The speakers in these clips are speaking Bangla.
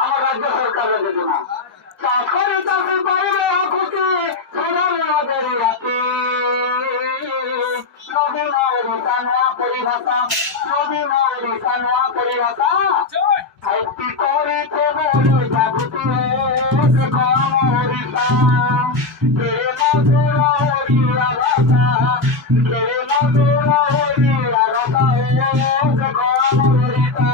আমার রাজ্য সরকারের যোজনা চাকরি চাকরি পাইলে খুশি আমাদের রাতে নবীন রিসানোয়া পরিভাষা নবীন রিসানোয়া পরিভাষা একটি করিতে বলি জাগৃতি করিতা কে মধুর হরিয়া ভাষা কে মধুর হরিয়া রসা করিতা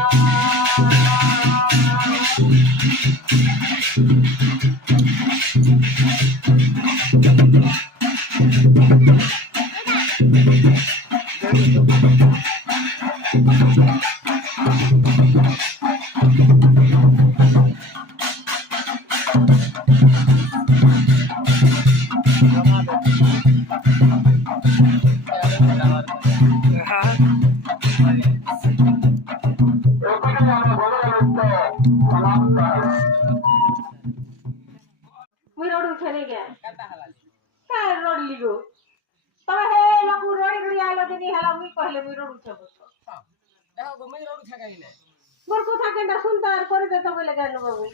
মোর কথা কেনটা শুনতে আর করে দিতে বলে গেল বাবু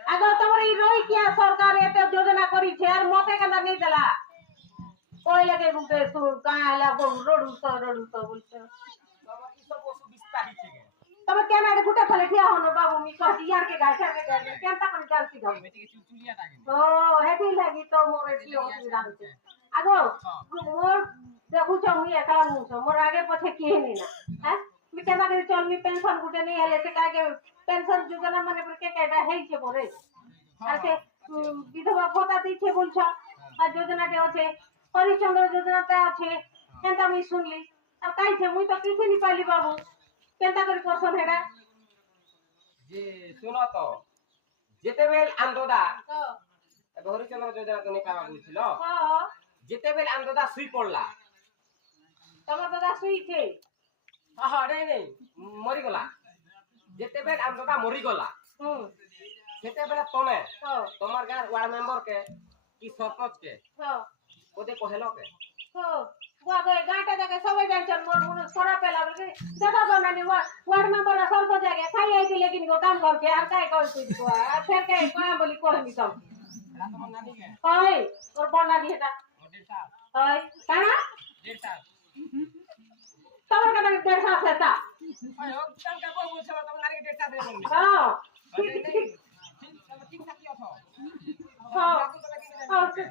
আগে তোমার এই রই কি সরকার এতে যোজনা করিছে আর মতে কেন নেই দেলা কই লাগে গুতে সুর কালা বউ রড়ু তো বলছে বাবা কি সব অসুবিধা হইছে তবে কেন এটা গুটা ফেলে দিয়া হনো বাবু মি কই ইয়ার কে গাছে কেনটা করে জানছি দাও বেটিকে চুলিয়া লাগে ও হেতি লাগি তো মোরে কি অসুবিধা হইছে আগো মোর দেখুছ মুই একলা মুছ মোর আগে পছে কি হেনি না হ্যাঁ मी केना करे चल मी पेंशन गुटे नहीं हेले से काके पेंशन योजना माने पर के केटा हेइছে পরে আর সে বিধবা ভাতা দিছে বলছ আর যোজনাতে আছে হরিচন্দ্র যোজনাতে আছে কেনটা আমি শুনলি আর কাইছে মুই তো কিছু নি পাইলি বাবু কেনটা করে করছন হেডা যে শুনো তো যেতেবেল আন্দোদা হরিচন্দ্র যোজনা তো নিকাবা বলছিল যেতেবেল আন্দোদা সুই পড়লা তোমার দাদা সুইছে नहीं मरीगला जेतेबेल आमदा मरीगला सेतेबेला तमे तोमार गार वार्ड मेंबर के की सरपंच के ओदे कहलो के वागो गाटा जाके सबे जानछन मोर मुन सरा पेला बलके दादा बनानी वार्ड मेंबर सरपंच जाके खाई आइती लेकिन को काम करके আর কাই কইছি তো আর ফের কে কয়া বলি কইনি তো তোমার নানি কে ওই তোর বনা দি এটা ওই কানা 1.5 साल তোমার কাছে 1.5 সাল সেটা ওই ও টাকা কই বলছ তোমার নানি 1.5 সাল বলনি হ্যাঁ ঠিক ঠিক থাকি অথ হ্যাঁ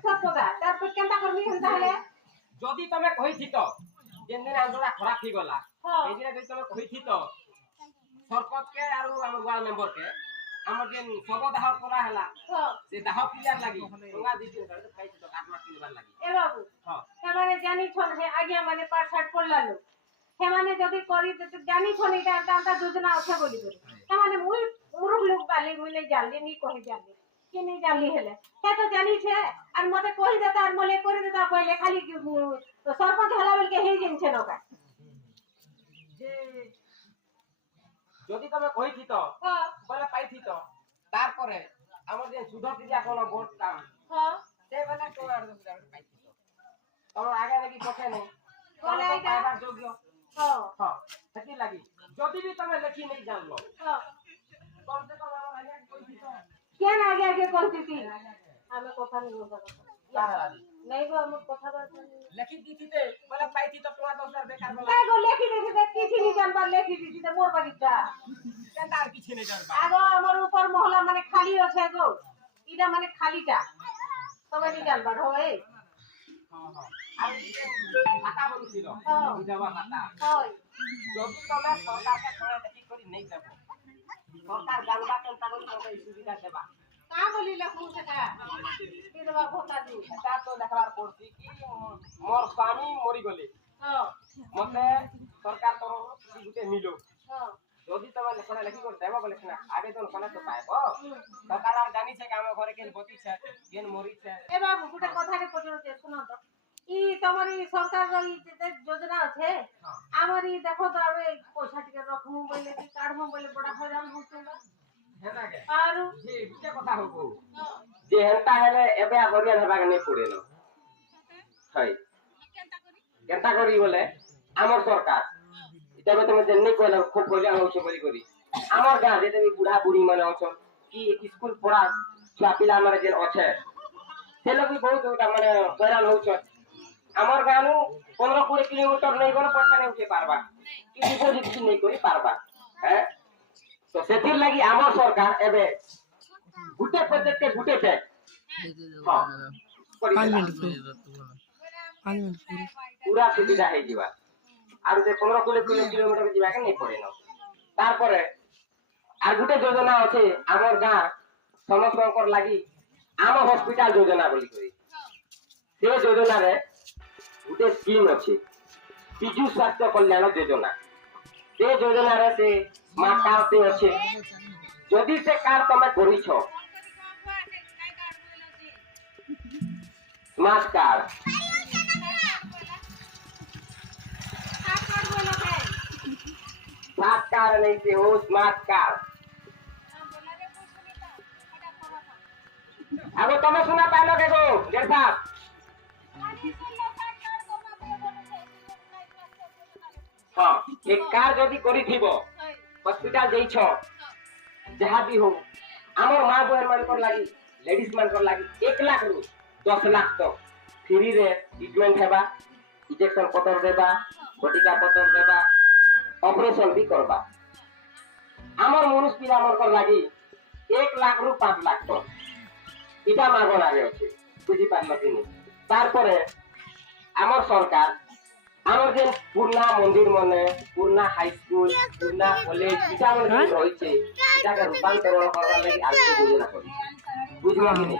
সব কথা তারপর কেনটা করবি তাহলে যদি তুমি কইছি তো যেন দিন আন্দোলন খারাপ হই গলা এই দিন যদি তুমি কইছি তো सरपंच के आरो हमर वार्ड मेंबर के हमर जेन सब दाह करा हला से दाह क्लियर लागी गंगा दीदी कर तो खाई तो काटमा किनबार लागी ए बाबू हां हेमाने जानी छन हे आगे माने पाठ साठ पड़लालो हेमाने जदी करी तो जानी छन एटा तांता योजना আছে বলি করে हेमाने মুই মুরুখ লোক বালি মুই নাই জানলি নি কই জানলি কি নাই জানলি হেলে হে তো জানি ছে আর মতে কই দেতা আর মলে করে দেতা কইলে খালি सरपंच হলা বলকে হেই জিনছে নকা যে যদি তুমি কইছি তো বলে পাইছি তো তারপরে আমার যে সুধা দিয়া কোন ভোট কাম সে বলে তো আর পাইছি তো তোমার আগে নাকি পছে নাই বলে এটা পাইবার যোগ্য সেটি লাগি যদি भी তুমি লেখি নাই জানলো কম সে কম আমার আগে কইছি তো কেন আগে কইছি আমি কথা নি বলবা नहीं गो हम কথা বলছি লেখি দিতে বলে পাইছি তো তোমার 10,000 বেকার বলা নাই গো লেখি দিতে কিছু নি জানবার লেখি দিতে মোর বাড়িটা কেন আর কিছু নাই জানবা আগো আমার উপর মহলা মানে খালি আছে গো ইটা মানে খালিটা তবে নি জানবার হয় আর খাতা বলছিল বিধবা খাতা হয় যদি তুমি সরকারকে খড়া দেখি করি নাই দেব সরকার জানবা কেন তাহলে তোমাকে সুবিধা দেবা का बोली लखू सेटा विधवा भत्ता दी এটা তো লেখার পড়ছি কি মোর স্বামী মরি গলে মতে সরকার তরফ কি গুতে মিলো যদি তোমার লেখা লেখি করে দেব বলে না আবেদন কলে তো পাইব সরকার আর জানিছে কি আমার ঘরে কেন বতিছে কেন মরিছে এ বাবু গোটে কথাকে পচারতে শুনো তো ই তোমার ই সরকার ই যে যোজনা আছে আমার ই দেখো তো আমি পয়সা টিকে রখমু বলে কি কাঢ়মু বলে বড় হইরাম হচ্ছে হেনা গে আর জি গুটে কথা হবো যে হেনতা হেলে এবে আগরিয়া হেবাকে নেই পড়েলো হয় কেনতা করি বলে আমার সরকার এটা তুমি যেমনি কইলে খুব কইলে হচ্ছে বলি করি আমার গাঁ যে তুমি বুড়া বুড়ি মানে অছ কি স্কুল পড়া ছুয়া পিলা মানে যে আছে সে লোক বহুত মানে হইরান হচ্ছে আমার গাঁনু 15-20 কিলোমিটার নেই গলে পয়সা নেই উঠে পারবা কি ডিপোজিট কিছু নেই করি পারবা হ্যাঁ তো সেটির লাগি আমার সরকার এবে গুটে প্রজেক্টে গুটেছে হ্যাঁ পুরা সুবিধা হয়ে যাবা আর যে 15-20 কিলোমিটার যাবাকে নেই পড়ে না তারপরে আর গুটে যোজনা আছে আমার গাঁ সমস্তଙ୍କର লাগি ଆମ হসপিটাল যোজনা বলি করি সে যোজনারে গুটে স্কিম আছে বিজু স্বাস্থ্য কল্যাণ যোজনা সে যোজনারে সে মা কার্ড আছে যদি সে কার্ড তুমি করিছ স্মার্ট কার্ড स्मार्ट कार्ड नहीं से हो स्मार्ट कार्ड अब तुम्हें सुना पालो के गो देर साहब हाँ एक कार्ड जदि करी थीबो हॉस्पिटल जाइछ जहाँ भी हो आमर मां बहन मान कर लागी लेडीज मान कर लागी 1 लाख रु 10 लाख तक फ्री रे ट्रीटमेंट हेबा इंजेक्शन पतर देबा बटिका पतर देबा ऑपरेशन भी करबा आमर मनुष्य पिला मन कर लागी 1 लाख रु 5 लाख तक इटा मागन आगे আছে বুঝি পারলা তিনি তারপরে আমার সরকার আমার যে পুরনা মন্দির মনে পুরনা হাই স্কুল পুরনা কলেজ ইটা মনে রয়েছে এটাকে রূপান্তরণ করার লাগি আজকে যোজনা করি বুঝলা কি